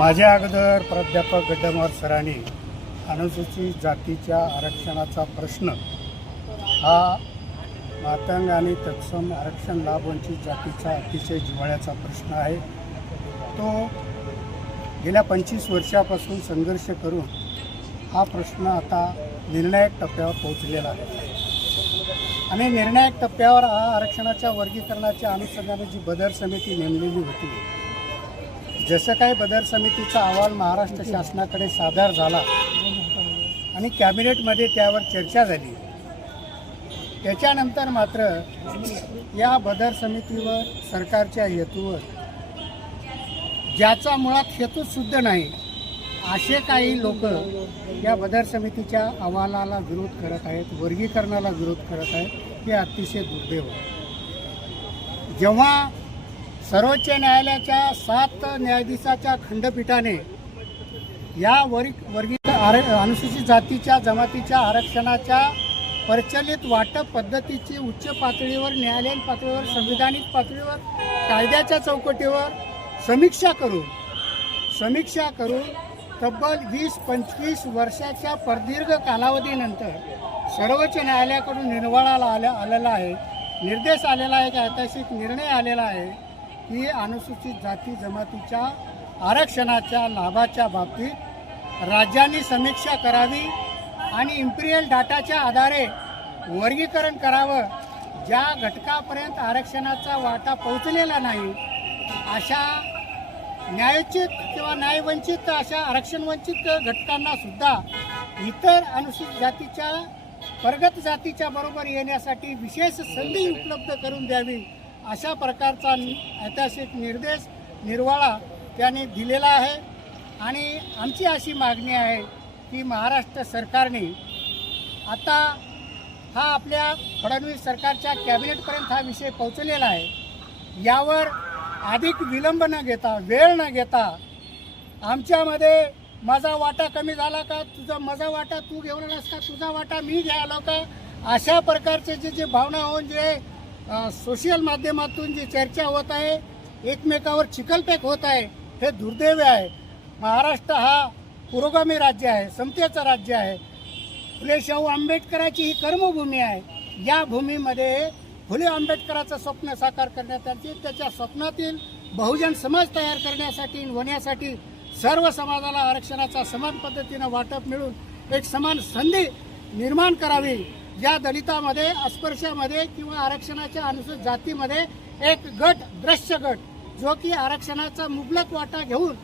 माझ्या अगोदर प्राध्यापक गड्डमवार सरांनी अनुसूचित जातीच्या आरक्षणाचा प्रश्न हा मातंग आणि तत्सम आरक्षण लाभ वंचित जातीचा अतिशय जिव्हाळ्याचा प्रश्न आहे। तो गेल्या 25 वर्षापासून संघर्ष करून हा प्रश्न आता निर्णायक टप्प्यावर पोहोचलेला आहे आणि निर्णायक टप्प्यावर आरक्षणाच्या वर्गीकरणाच्या अनुषंगाने जी बदर समिती नेमलेली होती, जसं काय बदर समितीचा अहवाल महाराष्ट्र शासनाकडे सादर झाला आणि कॅबिनेटमध्ये त्यावर चर्चा झाली, त्याच्यानंतर मात्र या बदर समितीवर सरकारच्या हेतूवर ज्याचा मुळात हेतूच शुद्ध नाही असे काही लोक या बदर समितीच्या अहवालाला विरोध करत आहेत, वर्गीकरणाला विरोध करत आहेत। हे अतिशय दुर्दैव आहे। जेव्हा सर्वोच्च न्यायालयाच्या 7 न्यायाधीशाच्या खंडपीठाने या अनुसूचित जातीच्या जमातीच्या आरक्षणाच्या प्रचलित वाटप पद्धतीची उच्च पातळीवर, न्यायालयीन पातळीवर, संविधानिक पातळीवर, कायद्याच्या चौकटीवर समीक्षा करून तब्बल 20-25 वर्षाच्या प्रदीर्घ कालावधीनंतर सर्वोच्च न्यायालयाकडून आलेला आहे, निर्देश आलेला आहे, ऐतिहासिक निर्णय आलेला आहे की अनुसूचित जाती जमातीच्या आरक्षणाच्या लाभाच्या बाबतीत राज्यांनी समीक्षा करावी आणि इम्पिरियल डाटाच्या आधारे वर्गीकरण करावं। ज्या घटकापर्यंत आरक्षणाचा वाटा पोहोचलेला नाही अशा न्यायोचित किंवा न्यायवंचित अशा आरक्षण वंचित घटकांना सुद्धा इतर अनुसूचित जातीच्या प्रगत जातीच्या बरोबर येण्यासाठी विशेष संधी उपलब्ध करून द्यावी अशा प्रकारचा ऐतिहासिक निर्वाळा त्याने दिलेला आहे। आणि आमची अशी मागणी आहे की महाराष्ट्र सरकारने आता हा आपल्या फडणवीस सरकारच्या कॅबिनेटपर्यंत हा विषय पोहोचलेला आहे, यावर अधिक विलंब न घेता, वेळ न घेता, आमच्यामध्ये माझा वाटा कमी झाला का, तुझा माझा वाटा तू घेऊन आलास का, तुझा वाटा मी घ्यायला का, अशा प्रकारचे जे भावना होऊन जे सोशल माध्यमातून जी चर्चा होत आहे, एकमेकावर चिखलफेक होत आहे, हे दुर्दैव आहे। महाराष्ट्र हा पुरोगामी राज्य आहे, समतेचं राज्य आहे। फुले शाहू आंबेडकरांची ही कर्मभूमी आहे। या भूमीमध्ये फुले आंबेडकरांचं स्वप्न साकार करण्यासाठी, त्याच्या स्वप्नातील बहुजन समाज तयार करण्यासाठी होण्यासाठी सर्व समाजाला आरक्षणाचा समान पद्धतीनं वाटप मिळून एक समान संधी निर्माण करावी। या दलितामध्ये, अस्पृश्यामध्ये किंवा आरक्षणाच्या अनुसूचित जातीमध्ये एक गट, द्रश्य गट, जो की आरक्षणाचा मुबलक वाटा घेऊन